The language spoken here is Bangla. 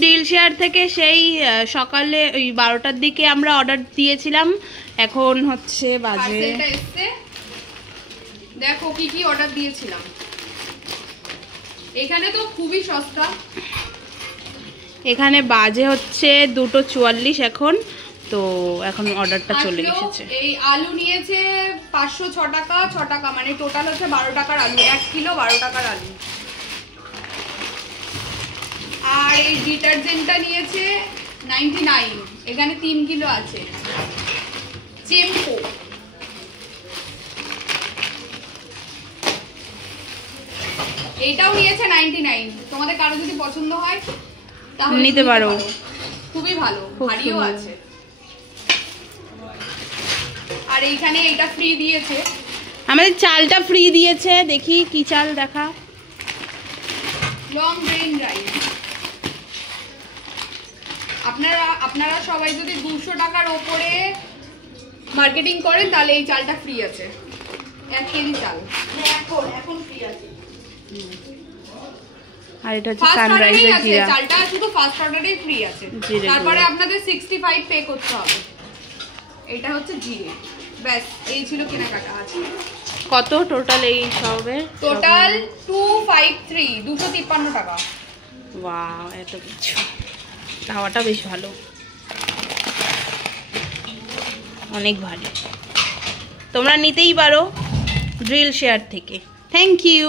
ড্রিল শেয়ার থেকে সেই সকালে ওই 12টার দিকে আমরা অর্ডার দিয়েছিলাম, এখন হচ্ছে বাজে, দেখো কি কি অর্ডার দিয়েছিলাম। এখানে তো খুবই সস্তা, এখানে বাজে হচ্ছে 2:44 এখন, তো এখন অর্ডারটা চলে এসেছে। এই আলু নিয়েছে 506 টাকা, 6 টাকা, মানে টোটাল হচ্ছে 12 টাকার আলু, 1 কিলো 12 টাকার আলু। আর এই ডিটারজেন্টটা নিয়েছে 99, এখানে 3 কিলো আছে। চেম্পো, এইটাও নিয়েছে 99। তোমাদের কারো যদি পছন্দ হয় তাহলে নিতে পারো, খুবই ভালো, ভারীও আছে। আর এইখানে এটা ফ্রি দিয়েছে, আমাদের চালটা ফ্রি দিয়েছে। দেখি কি চাল, দেখা। Long grain rice. আপনারা সবাই যদি 200 টাকার ওপরে মার্কেটিং করেন তাহলে এই চালটা ফ্রি আছে, 1 কেজি চাল এখন ফ্রি আছে। আর এটা হচ্ছে সানরাইজের জিরা, চালটা শুধু ফার্স্ট অর্ডারেই ফ্রি আছে, তারপরে আপনাদের 65 পে করতে হবে। এটা হচ্ছে জিরে, ব্যাস এই ছিল কেনাকাটা আছে। কত টোটাল এই সবে? টোটাল 253, 253 টাকা। ওয়াও, এত কিছু, খাওয়াটা বেশ ভালো, অনেক ভালো। তোমরা নিতেই পারো ড্রিল শেয়ার থেকে। Thank you.